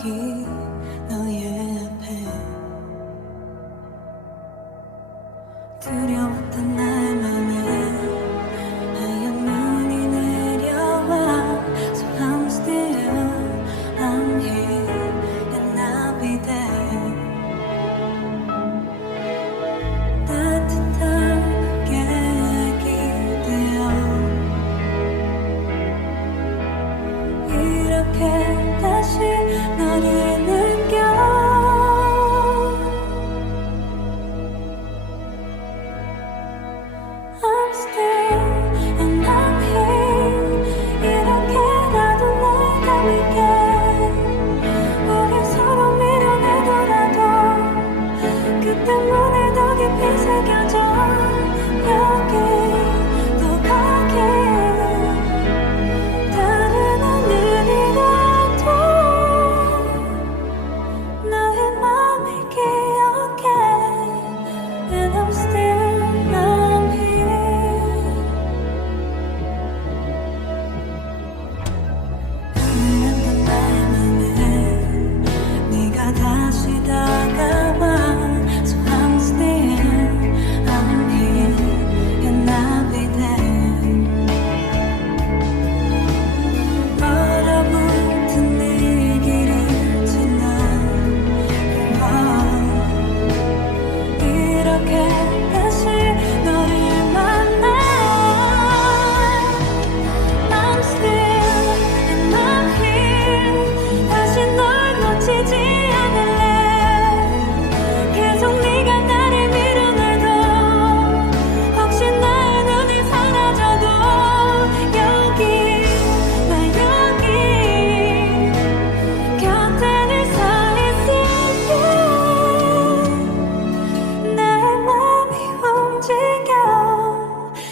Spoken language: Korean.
여기 너의 앞에. 두려웠던 나 눈을 더 깊이 새겨져 여기 또 가게. 다른 하늘이라도 너의 맘을 기억해. And I'm still 때문에 음, 음, 음, 네가 다시 다가 care.